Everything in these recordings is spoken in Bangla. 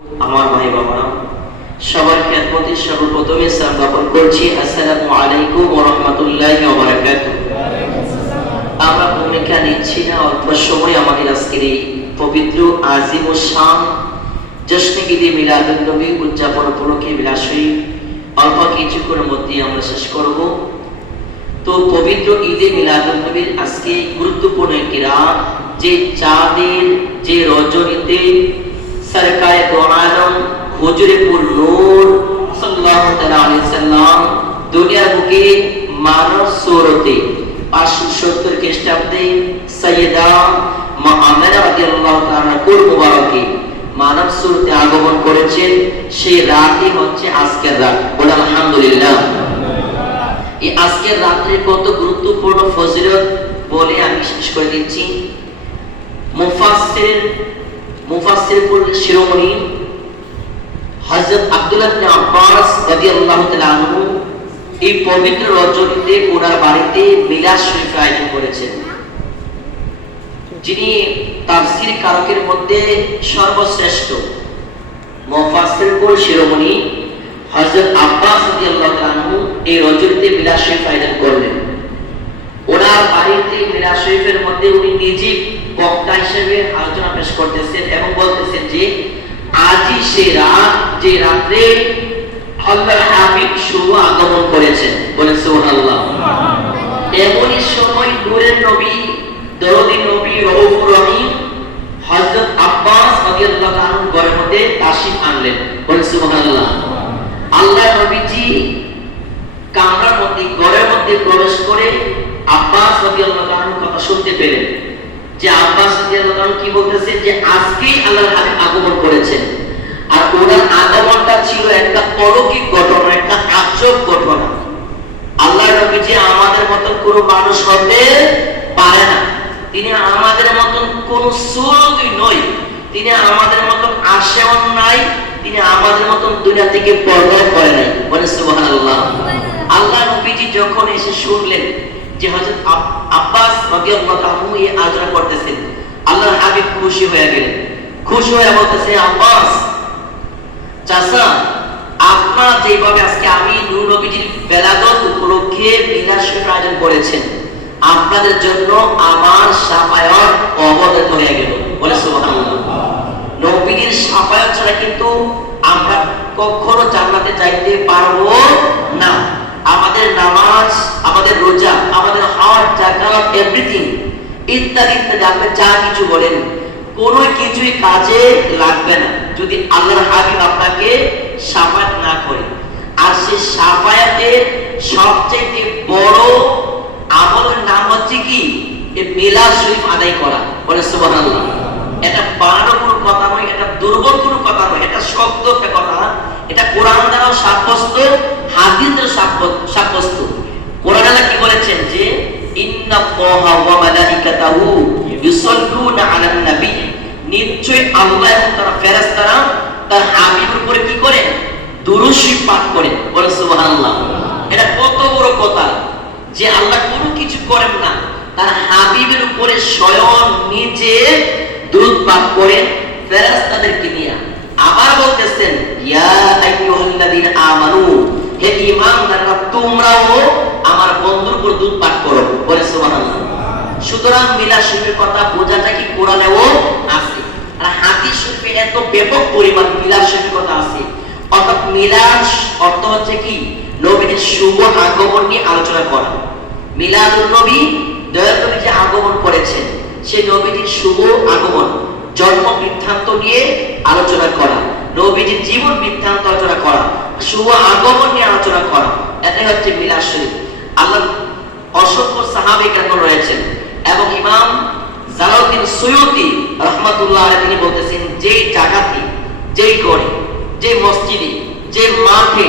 আমার ভাই বাবারা, সবার খেদমতে সর্বপ্রথমে সালাম জ্ঞাপন করছি। আসসালামু আলাইকুম ওয়া রাহমাতুল্লাহি ওয়া বারাকাতুহু। আমরা ভূমিকা নিচ্ছি না, অল্প সময় আমাদের আজকের এই পবিত্র আজিম ও শান জশ্নে ঈদে মিলাদুন নবী উদযাপন উপলক্ষে বিলাসী অল্প কিছুক্ষণের মধ্যে আমরা শেষ করব। তো পবিত্র ঈদে মিলাদুন নবীর আজকে গুরুত্বপূর্ণ একটি রাত, যে চাঁদের যে রজনীতে সরকারে দো আলম হুজুরে পুর নূর সাল্লাল্লাহু তাআলা আলাইহি সাল্লাম দুনিয়ার বুকে মানব সুরতে 570 খ্রিস্টাব্দে সাইয়্যিদা মা আমেনা রাদিয়াল্লাহু তাআলা কুল মুবারকে মানব সুরতে আগমন করেছেন। সেই রাতই হচ্ছে আজকের রাত। বলে আলহামদুলিল্লাহ। এই আজকের রাত্রে কত গুরুত্বপূর্ণ ফজিলত বলে আমি শেষ করে দিচ্ছি। মুফাসসির শিরোমণি হযরত আব্দুল্লাহ ইবনে আব্বাস রাদিয়াল্লাহু তাআলা আনহু এই পবিত্র রজনীতে ওনার বাড়িতে মিলাদ শরীফ আয়োজন করেছেন। যিনি তাফসীর কারকের মধ্যে সর্বশ্রেষ্ঠ মুফাসসির শিরোমণি হযরত আব্বাস রাদিয়াল্লাহু তাআলা আনহু এই রজনীতে মিলাদ শরীফ আয়োজন করলেন। ওনার বাড়িতে মিলাদ শরীফের মধ্যে উনি নিজে বক্তা হিসেবে আলোচনা পেশ করতেছেন এবং বলতেছেন যে আজই সে রাত যে রাত্রে আল্লাহর হাবিব শুভ আগমন করেছেন। বলেন সুবহানাল্লাহ। এমনই সময় নূরের নবী, দরদী নবী, রউফুর রহিম হযরত আব্বাস রাদিয়াল্লাহু আনহু ঘরের মধ্যে তাশরীফ আনলেন। বলেন সুবহানাল্লাহ। আল্লাহর নবীজি কামরার মধ্যে ঘরের মধ্যে প্রবেশ করে আব্বাস রাদিয়াল্লাহু আনহু কথা শুনতে পেলেন যে আব্বাস রাদিয়াল্লাহু আনহু কি বলতেছে যে আজকেই আল্লাহর হাবিব আগমন করেছেন। আর ওনার আগমনটা ছিল একটা অলৌকিক ঘটনা, একটা আজব ঘটনা। আল্লাহর নবী যে আমাদের মতন কোনো মানুষ হতে পারে না, তিনি আমাদের মতন কোন সুরতই নয়, তিনি আমাদের মতন আসেও নাই, তিনি আমাদের মতন দুনিয়া থেকে পর্দা করে নাই। বলে সুবহানাল্লাহ। আল্লাহ নবীজি যখন এসে শুনলেন যে হযরত আব্বাস রাদিয়াল্লাহু আনহু এই আলোচনা করতেছেন, আল্লাহর হাবিব খুশি হয়ে গেলেন। খুশি হয়ে বলতেছে, আব্বাস চাচা, আপনারা যেভাবে আজকে আমি নূর নবীজির বেলাদত উপলক্ষে মিলাদ শরীফ আয়োজন করেছেন, আপনাদের জন্য আমার শাফায়াত অবতীর্ণ হয়ে গেল। বলে সুবহানাল্লাহ। নবীজির শাফায়াত ছাড়া কিন্তু আমরা কখনো জান্নাতে যাইতে পারবো না। আমাদের নামাজ, আমাদের রোজা, আমাদের হজ, যাকাত, এভরিথিং ইত্যাদি ইত্যাদি আপনি যা কিছু বলেন, কোনো কিছুই কাজে লাগবে না যদি আল্লাহর হাবিব আপনাকে শাফায়াত না করে। আর সেই শাফায়াতের সবচেয়ে বড় আমলের নাম হচ্ছে কি? এই মিলাদ শরীফ আদায় করা। বলে সুবহানাল্লাহ। এটা বানানো কোনো কথা নয়, এটা দুর্বল কোনো কথা নয়, এটা শক্ত একটা কথা। এটা কোরআন দ্বারাও সাব্যস্ত, হাদিস দ্বারা সাব্যস্ত। কোরআন আল্লাহ কি বলেছেন যে ইন্নাল্লাহা ওয়া মালাইকাতাহু ইউসাল্লুনা আলান নবী, নিশ্চয় আল্লাহ এবং তার ফেরেশতারা তার হাবিবের উপরে কি করে? দুরূদ শরীফ পাঠ করে। বলে সুবহানাল্লাহ। এটা কত বড় কথা যে আল্লাহ কোনো কিছু করেন না, তার হাবিবের উপরে স্বয়ং নিজে দুরূদ পাঠ করেন ফেরেশতাদেরকে নিয়ে। আবার বলতেছেন ইয়া আইয়ুহাল্লাযীনা আমানু, হে ঈমানদাররা তোমরাও আমার বন্ধুর উপর দুরূদ পাঠ করো। বলে সুবহানাল্লাহ। সুতরাং মিলাদ শরীফের কথা বোঝাটা কি কোরআনেও আছে, আর হাদিস শরীফে এত ব্যাপক পরিমাণ মিলাদ শরীফের কথা আছে। অর্থাৎ মিলাদ অর্থ হচ্ছে কি? নবীর শুভ আগমন নিয়ে আলোচনা করা। মিলাদুন নবী, দয়াল নবী যে আগমন করেছেন সেই নবীর শুভ আগমন, জন্ম বৃত্তান্ত নিয়ে আলোচনা করা, নবীজির জীবন বৃত্তান্ত আলোচনা করা, শুভ আগমন নিয়ে আলোচনা করা, এটাই হচ্ছে মিলাদ শরীফ। আল্লাহ অসংখ্য সাহাবী কেরাম রয়েছেন এবং ইমাম জালালউদ্দিন সুয়ুতি রাহমাতুল্লাহ আলাইহি তিনি বলতেছেন যে জায়গাতে, যেই ঘরে, যে মসজিদে, যে মাঠে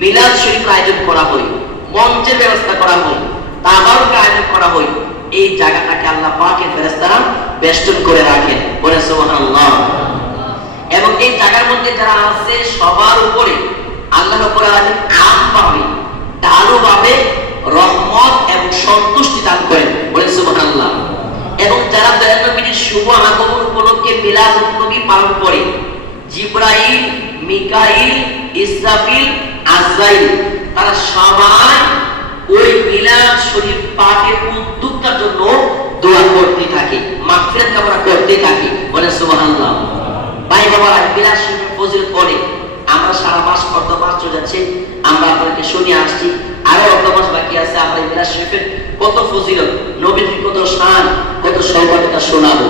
মিলাদ শরীফ আয়োজন করা হয়, মঞ্চের ব্যবস্থা করা হয়, তাবারুক আয়োজন করা হয়, এই জায়গাটাকে আল্লাহ পাকের ফেরেশতারা বেষ্টন করে রাখেন। বলে সুবহানাল্লাহ। এবং এই জায়গার মধ্যে যারা আছে সবার উপরে আল্লাহর উপরে আমভাবে, ঢালুভাবে রহমত এবং সন্তুষ্টি দান করেন। বলে সুবহানাল্লাহ। এবং যারা দয়াল নবীর শুভ আগমন উপলক্ষে মিলাদ নবী পালন করে, জিবরাইল, মিকাইল, ইসরাফিল, আজরাইল, তারা সবাই ওই মিলাদ শরীফ পাঠের উদ্যোক্তার জন্য দোয়া করতে থাকে, মাগফিরাত কামনা করতে থাকে। বলে সুবহানাল্লাহ। ভাই বাবারা, মিলাদ শরীফের ফজিলত অনেক। আমরা সারা মাস কত মাস চলে যাচ্ছে, আমরা আপনাদেরকে শুনে আসছি, আরো অর্ধ মাস বাকি আছে। আমরা মিলাদ শরীফের কত ফজিলত, নবীজির কত শান, কত সৌভাগ্যতা শোনাবো।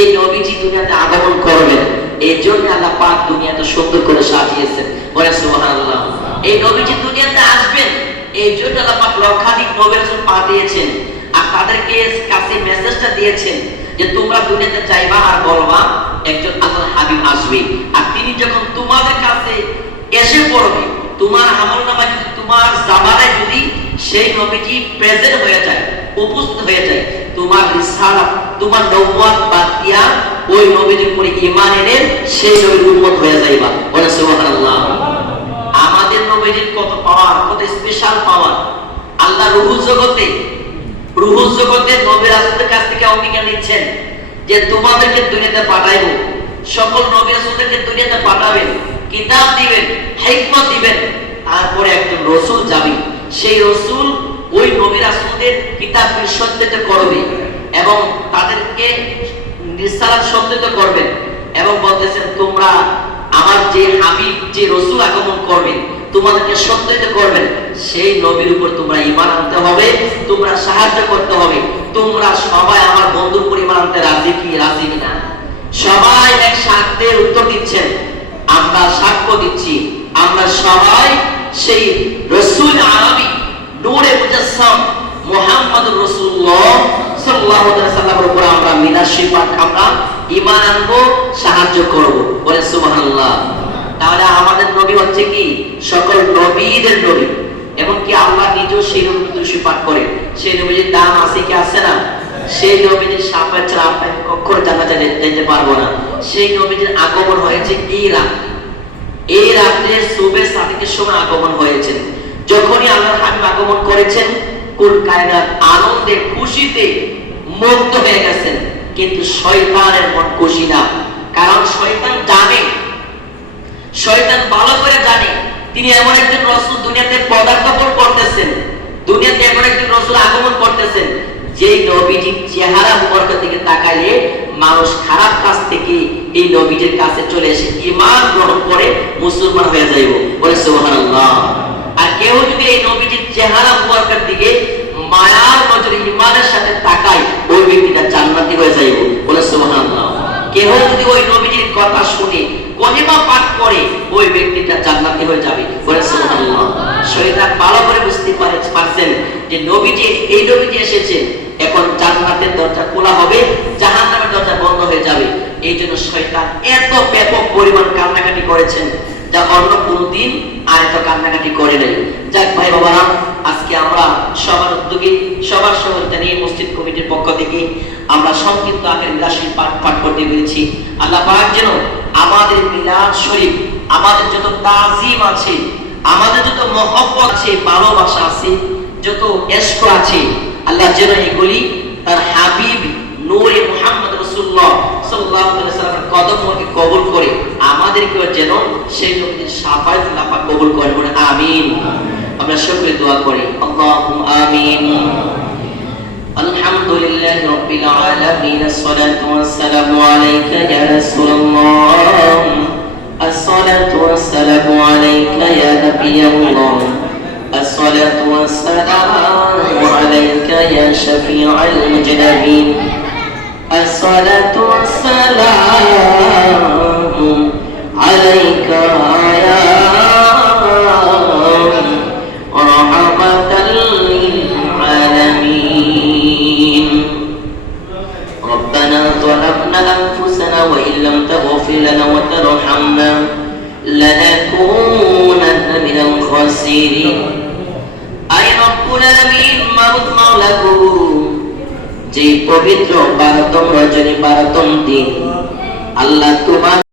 এই নবীজি দুনিয়াতে আগমন করবেন, এই জন্য আল্লাহ পাক দুনিয়াটা সুন্দর করে সাজিয়েছেন। বলে সুবহানাল্লাহ। এই নবীজি দুনিয়াতে আসবেন, এই জন্য আল্লাহ পাক লক্ষাধিক নবী রাসূল পাঠিয়েছেন, আর তাদেরকে কাছে মেসেজটা দিয়েছেন যে তোমরা দুনিয়াতে যাইবা আর বলবা একজন আল্লাহর হাবিব আসবে, আর তিনি যখন তোমাদের কাছে এসে পড়বে, তোমার আমলনামায় যদি, তোমার জামানায় যদি সেই নবীজি প্রেজেন্ট হয়ে যায়, উপস্থিত হয়ে যায়, তোমার রিসালাত, তোমার নবুয়ত বাদ দিয়া ওই নবীজির উপরে ঈমান এনে সেই নবীর উম্মত হয়ে যাইবা। বলে সুবহানাল্লাহ। আমাদের নবীজির কত পাওয়ার, কত স্পেশাল পাওয়ার। আল্লাহ রুহুল জগতে নবী রাসূলের কাছ থেকে অঙ্গীকার নিচ্ছেন যে তোমাদেরকে দুনিয়াতে পাঠাইবো, সকল নবী রাসূলদেরকে দুনিয়াতে পাঠাবেন, কিতাব দিবেন, হিকমত দিবেন, তারপরে একজন রাসূল যাবে, সেই রাসূল ওই নবী রাসূলদের কিতাবকে সত্যায়িত করবে এবং তাদেরকে রিসালাত সত্যায়িত করবেন এবং বলতেছেন তোমরা আমার যে হাবিব, যে রাসূল আগমন করবে, তোমাদেরকে সত্যায়িত করবেন, সেই নবীর উপর তোমরা ঈমান আনতে হবে, তোমরা সাহায্য করতে হবে। তোমরা সবাই আমার বন্ধুর উপর ঈমান আনতে রাজি কি, রাজি কিনা? সবাই এক সাথে উত্তর দিচ্ছেন, আমরা সাক্ষ্য দিচ্ছি, আমরা সবাই সেই রাসূল আরবি নূরে মুজাসসাম মুহাম্মদুর রাসূলুল্লাহ সাল্লাল্লাহু আলাইহি ওয়াসাল্লামের উপর আমরা মিলাদ শরীফ পাঠ আমরা ঈমান আনবো, সাহায্য করব। বলে সুবহানাল্লাহ। তাহলে আমাদের নবী হচ্ছে কি সকল নবীদের নবী, এবং কি আল্লাহ নিজেও সেই নবীর শরীফ পাঠ করে। সেই নবীর দাম আছে কি, আছে না? সেই নবীর সাফাত ছাড়া আমরা কখনো জান্নাতে যেতে পারবো না। সেই নবীর আগমন হয়েছে এই রাতে সুবহে সাদিকের সময় আগমন হয়েছে। যখনই আল্লাহর হাবিব আগমন করেছেন, কুল কায়নাত আনন্দে খুশিতে মুগ্ধ হয়ে গেছেন, কিন্তু শয়তানের মন খুশি না। কারণ শয়তান জানে, শয়তান ভালো করে জানে তিনি এমন একজন রাসূল দুনিয়াতে পদার্পণ করতেছেন, দুনিয়াতে এমন একজন রাসূল আগমন করতেছেন যেই নবীজির চেহারা মুবারকের দিকে তাকাইলে মানুষ খারাপ কাজ থেকে এই নবীজির কাছে চলে এসে ঈমান গ্রহণ করে মুসলমান হয়ে যাইব। বলে সুবহানাল্লাহ। আর কেউ যদি এই নবীজির চেহারা মুবারকের দিকে মায়ার নজরে ঈমানের সাথে তাকায়, ওই ব্যক্তিটা জান্নাতি হয়ে যাইব। বলে সুবহানাল্লাহ। কেউ যদি ওই নবীজির কথা শুনে কলিমা পাঠ করে, ওই ব্যক্তিটা জান্নাতি হয়ে যাবে। বলে সুবহানাল্লাহ। শয়তান ভালো করে বুঝতে পারছেন যে নবীজি, এই নবীজি এসেছে, এখন জান্নাতের দরজা খোলা হবে, জাহান্নামের দরজা বন্ধ হয়ে যাবে। এই জন্য শয়তান এত ব্যাপক পরিমাণ কান্নাকাটি করেছেন যা অন্য কোনো দিন আর এত কান্নাকাটি করে নাই। যাক ভাই বাবারা, আজকে আমরা সবার উদ্যোগে, সবার সহযোগিতা নিয়ে মসজিদ কমিটির পক্ষ থেকে আমরা সংক্ষিপ্ত আকারে মিলাদ শরীফ পাঠ করতে পেরেছি। আল্লাহ পাক যেন আমাদের মিলাদ শরীফ, আমাদের যত তাজিম আছে, আমাদের যত মহব্বত আছে, ভালোবাসা আছে, যত ইশক আছে, আল্লাহ যেন এগুলি তার হাবিব নূরে মুহাম্মদ রাসূলুল্লাহ সাল্লাল্লাহু আলাইহি ওয়াসাল্লামের কদমকে কবুল করে আমাদেরকেও যেন সেই নবীর শাফায়াত আল্লাহ পাক কবুল করেন। বলে আমিন। আমরা সকলে দোয়া করি, আল্লাহুম্মা আমিন। আলহামদুলিল্লাহি রাব্বিল আলামিন, আসসালাতু ওয়াসসালামু আলাইকা ইয়া রাসূলুল্লাহ, আসসালাতু ওয়াসসালামু আলাইকা ইয়া নাবিয়াল্লাহ, আসসালাতু ওয়াসসালামু আলাইকা ইয়া শাফিউল মুজরিমিন, আসসালাতু ওয়াসসালামু আলাইকা ইয়া রাহমাতাল লিল আলামিন। ربنا ظلمنا أنفسنا وإن لم تغفر لنا وترحمنا لنكونن من الخاسرين। أي رب العالمين মাবুদ মাওলা গো, যে পবিত্র 12তম রজনী 12তম দিন আল্লাহ তোমার